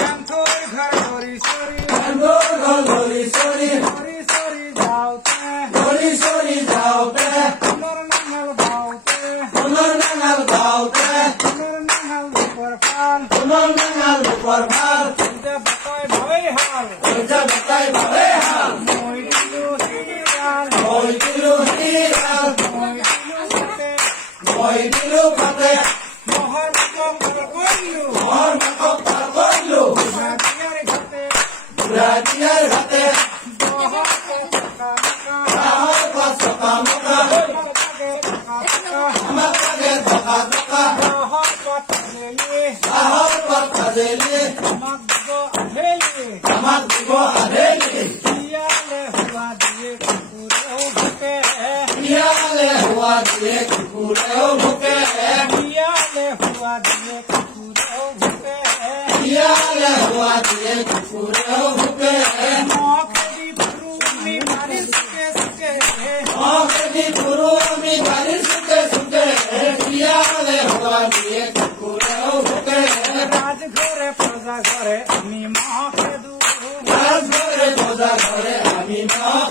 গান্ধর ঘর হরি সরি গান্ধর ঘর Hari sorry Hari sorry যাওতে হরি সরি যাওতে সোনার নাঙাল বাউতে সোনার নাঙাল বাউতে সোনার নাঙাল উপর পাল সোনার নাঙাল উপর ভাল যে বাতায় ভাই হাল ওইটা বেটাই ভাবে হাল মই দিলু হিরাল মই দিলু হিরাল মই দিলু হাতে মই দিলু খাতে মহর মকম কইলু মহর মাকক পার করলু হাতিয়ার ঘাটে রাজিয়ার হাতে দহর টাকা টাকা রাহর পাঁচ সকা মকা আমার কাগে ধকা ধকা দহর পথে রাহর পর কাজেলি মগো হেলি আমার দিব আধেলি ইয়ালে হুয়া দিয়ে কুকুরে ভুকে পিয়ালে হুয়া দিয়ে কুকুরেও ভুকে ইয়ালে হুয়া দিয়ে কুকুরে ভুকে পিয়ালে হুয়া দিয়ে কুকুরেও ভুকে মখদি পুরুনি মারি সুকে সুকে মহকেদি পুরু আমি বাড়ির সুখে সুখে পিয়ালে হুয়া দিয়ে কুকুরেও ভুকে রাজ ঘরে প্রজা ঘরে আমি মখদু রাজ ঘরে প্রজা ঘরে আমি মহ